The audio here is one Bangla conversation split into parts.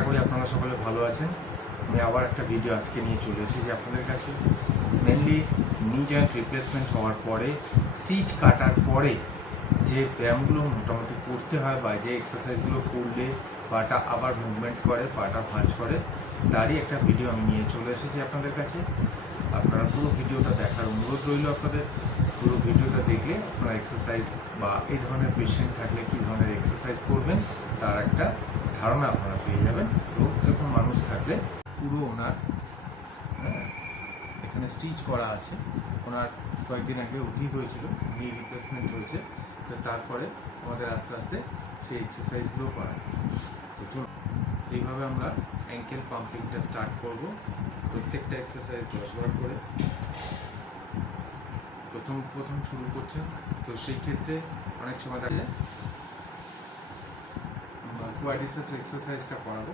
আশা করি আপনারা সকলে ভালো আছেন। আমি আবার একটা ভিডিও আজকে নিয়ে চলে এসেছি আপনাদের কাছে। মেনলি নি জয়েন্ট রিপ্লেসমেন্ট হওয়ার পরে, স্টিচ কাটার পরে যে ব্যায়ামগুলো মোটামুটি করতে হয় বা যে এক্সারসাইজগুলো করলে পাটা আবার মুভমেন্ট করে, পাটা ভাঁজ করে, তারই একটা ভিডিও আমি নিয়ে চলে এসেছি আপনাদের কাছে। আপনারা পুরো ভিডিওটা দেখার অনুরোধ রইল আপনাদের। পুরো ভিডিওটা দেখলে আপনারা এক্সারসাইজ বা এই ধরনের পেশেন্ট থাকলে কী ধরনের এক্সারসাইজ করবেন তার একটা ধারণা আপনারা পেয়ে যাবেন। রোগ যখন মানুষ থাকলে পুরো ওনার এখানে স্টিচ করা আছে, ওনার কয়েকদিন আগে ওটি হয়েছিল, নি রিপ্লেসমেন্ট হয়েছে, তো তারপরে আমাদের আস্তে আস্তে সেই এক্সারসাইজগুলো করায়। তো চলুন এইভাবে আমরা অ্যাঙ্কেল পাম্পিংটা স্টার্ট করব। প্রত্যেকটা এক্সারসাইজ 10 বার করে প্রথম শুরু করছেন, তো সেই ক্ষেত্রে অনেক সময় দেখা যায় কোয়াড্রিসেপস এক্সারসাইজটা করাবো।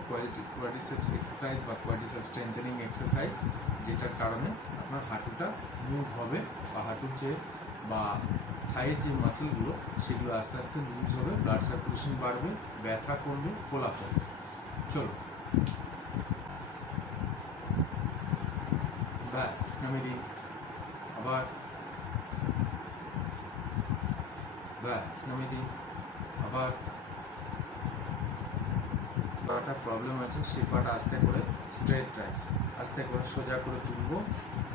কোয়াড্রিসেপস এক্সারসাইজ বা কোয়াড্রিসেপস স্ট্রেংথেনিং এক্সারসাইজ, যেটার কারণে আপনার হাঁটুটা মুভ হবে বা হাঁটুর যে বা থাইয়ের যে মাসেলগুলো সেগুলো আস্তে আস্তে লুজ হবে, ব্লাড সার্কুলেশন বাড়বে, ব্যথা করবে, ফোলা করবে। চলো ব্যাস নামিয়ে দিন, আবার ব্যাস নামিয়ে দিন, আবার পাটা প্রবলেম আছে সেই পাটা আস্তে করে স্ট্রেট রাইজ, আস্তে করে সোজা করে তুলবো,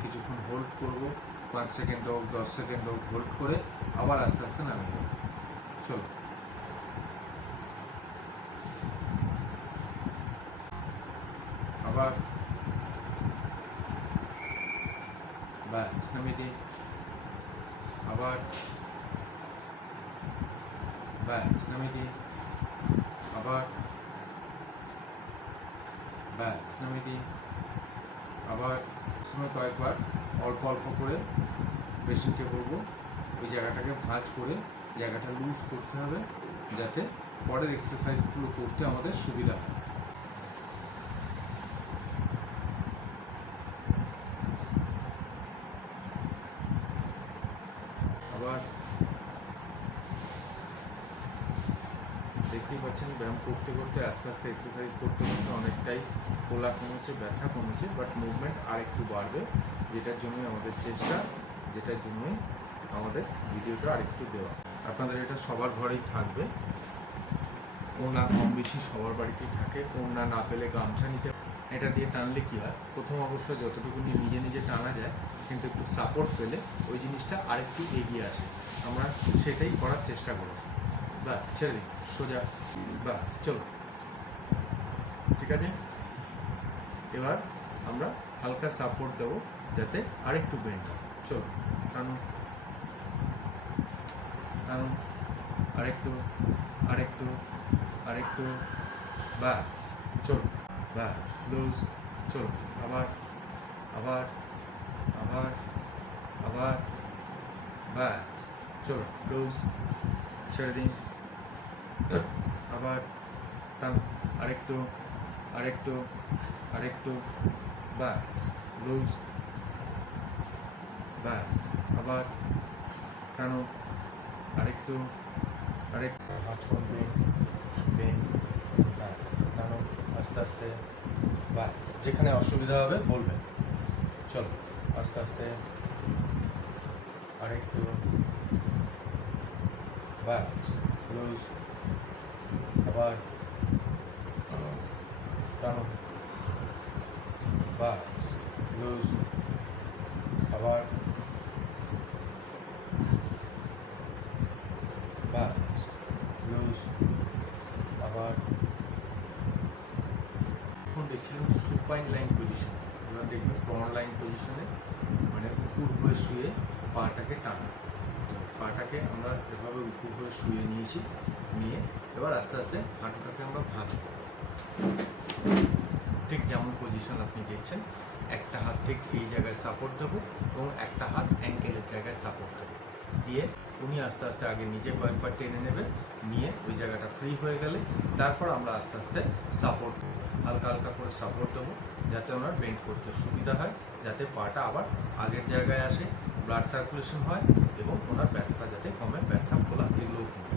কিছুক্ষণ হোল্ড করবো, 5 সেকেন্ড হোক 10 সেকেন্ড হোক হোল্ড করে আবার আস্তে আস্তে নামিয়ে দেবো। চলো আবার ব্যাস নামিয়ে দিন, আবার ব্যাস নামিয়ে দিন, আবার ব্যাস নামিয়ে দিন, আবার কয়েকবার অল্প অল্প করে পেশেন্টকে বলবো ওই জায়গাটাকে ভাঁজ করে জায়গাটা লুজ করতে হবে, যাতে পরের এক্সারসাইজগুলো করতে আমাদের সুবিধা হয়। আবার দেখতেই পাচ্ছেন ব্যায়াম করতে করতে আস্তে আস্তে এক্সারসাইজ করতে করতে অনেকটাই ফোলা কমেছে, ব্যথা কমেছে, বাট মুভমেন্ট আর একটু বাড়বে, যেটার জন্যই আমাদের চেষ্টা, যেটার জন্যই আমাদের ভিডিওটা আরেকটু দেওয়া। আপনাদের এটা সবার ঘরেই থাকবে, ওড়না কম বেশি সবার বাড়িতেই থাকে। ওড়না না পেলে গামছা নিতে, এটা দিয়ে টানলে কী হয়, প্রথম অবস্থায় যতটুকু নিজে নিজে টানা যায়, কিন্তু একটু সাপোর্ট পেলে ওই জিনিসটা আরেকটু এগিয়ে আসে। আমরা সেটাই করার চেষ্টা করেছি। ব্যাস ছেড়ে দিন, সোজা, ব্যাস চলো, ঠিক আছে। এবার আমরা হালকা সাপোর্ট দেবো যাতে আরেকটু বেন্ড হয়। চলো টানুন টানুন, আরেকটু আরেকটু আরেকটু, ব্যাস চলো, ব্যাস লুজ, চলো আবার আবার আবার আবার, ব্যাস চলো লুজ, ছেড়ে দিন, আবার টান, আরেকটু আরেকটু আরেকটু, ব্যাস লুজ, ব্যাস আবার টানো, আরেকটু আরেকটু, মাঝখান দিয়ে বেন, টানো আস্তে আস্তে, ব্যাস যেখানে অসুবিধা হবে বলবেন। চলো আস্তে আস্তে, আরেকটু, ব্যাস লুজ, আবার টানো, ব্যাস লুজ, আবার ব্যাস লুজ, আবার। এখন দেখছিলাম সুপাইন লাইন পজিশন, আমরা দেখবেন প্রন লাইন পজিশনে, মানে উপর হয়ে শুয়ে পাটাকে টানা। তো পাটাকে আমরা এভাবে উপর হয়ে শুয়ে নিয়েছি, নিয়ে এবার আস্তে আস্তে হাঁটুটাকে আমরা ভাঁজ করব, ঠিক যেমন পজিশন আপনি দেখছেন। একটা হাত ঠিক এই জায়গায় সাপোর্ট দেবো এবং একটা হাত অ্যাঙ্কেলের জায়গায় সাপোর্ট দেবো, দিয়ে উনি আস্তে আস্তে আগে নিজে কয়েকবার টেনে নেবে, নিয়ে ওই জায়গাটা ফ্রি হয়ে গেলে তারপর আমরা আস্তে আস্তে সাপোর্ট হালকা হালকা করে সাপোর্ট দেবো, যাতে ওনার বেন্ড করতে সুবিধা হয়, যাতে পাটা আবার আগের জায়গায় আসে, ব্লাড সার্কুলেশন হয় এবং ওনার ব্যথাটা যাতে কমে, ব্যথা ফোলা এগুলোও কমে।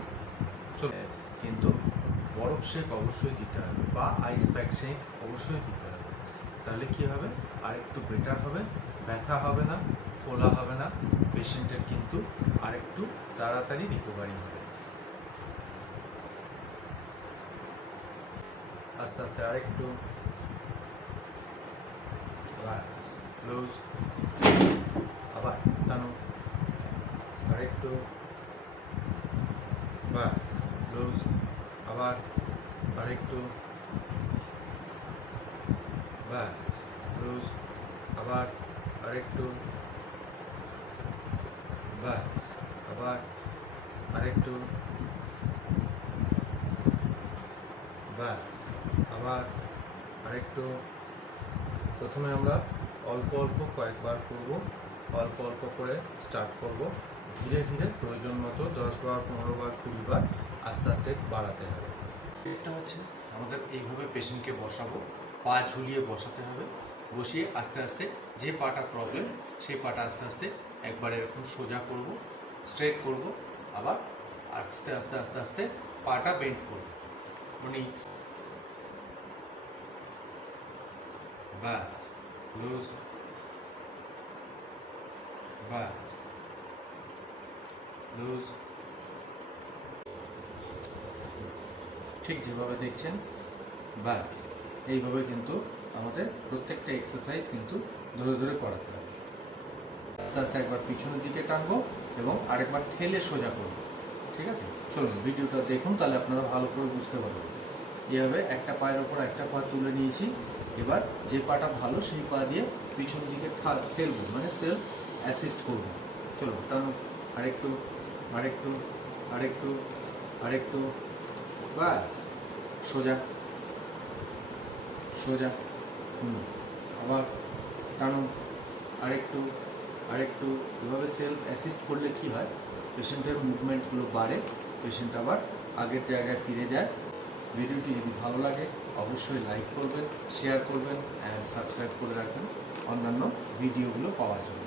চলে কিন্তু বরফ শেক অবশ্যই দিতে হবে বা আইস প্যাক শেক অবশ্যই দিতে হবে। তাহলে কী হবে, আর একটু বেটার হবে, ব্যথা হবে না, ফোলা হবে না, পেশেন্টের কিন্তু আরেকটু তাড়াতাড়ি রিকভারি হবে। আস্তে আস্তে আরেকটু ক্লোজ, আবার টানো, আরেকটু ক্লোজ, আবার আরেকটু ক্লোজ, আবার আরেকটু আবার আরেকটু আবার আরেকটু। প্রথমে আমরা অল্প অল্প কয়েকবার করব, অল্প অল্প করে স্টার্ট করব, ধীরে ধীরে প্রয়োজন মতো 10 বার, 15 বার, 20 বার আস্তে আস্তে বাড়াতে হবে। এটা হচ্ছে আমাদের এইভাবে পেশেন্টকে বসাবো, পা ঝুলিয়ে বসাতে হবে, বসিয়ে আস্তে আস্তে যে পাটা প্রবলেম সেই পাটা আস্তে আস্তে একবার এরকম সোজা করব, স্ট্রেট করব, আবার আস্তে আস্তে আস্তে আস্তে পাটা বেন্ড করব। উনি লুজ, লুজ, ঠিক যেভাবে দেখছেন এইভাবে কিন্তু আমাদের প্রত্যেকটা এক্সারসাইজ কিন্তু ধরে ধরে করাতে হবে। আস্তে আস্তে একবার পিছনের দিকে টানবো এবং আরেকবার ঠেলে সোজা করবো। ঠিক আছে, চলুন ভিডিওটা দেখুন, তাহলে আপনারা ভালো করে বুঝতে পারবেন। এভাবে একটা পায়ের ওপর একটা পা তুলে নিয়েছি, এবার যে পাটা ভালো সেই পা দিয়ে পিছন দিকে ঠেলবো, মানে সেলফ অ্যাসিস্ট করবো। চলো টানো, আরেকটু আরেকটু আরেকটু আরেকটু, সোজা সোজা, আবার টানো, আরেকটু আরেকটু। এভাবে সেলফ অ্যাসিস্ট করলে কি হয়, পেশেন্টের মুভমেন্টগুলো বাড়ে, পেশেন্ট আবার আগের জায়গায় ফিরে যায়। ভিডিওটি যদি ভালো লাগে অবশ্যই লাইক করবেন, শেয়ার করবেন অ্যান্ড সাবস্ক্রাইব করে রাখবেন অন্যান্য ভিডিওগুলো পাওয়ার জন্য।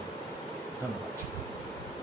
ধন্যবাদ।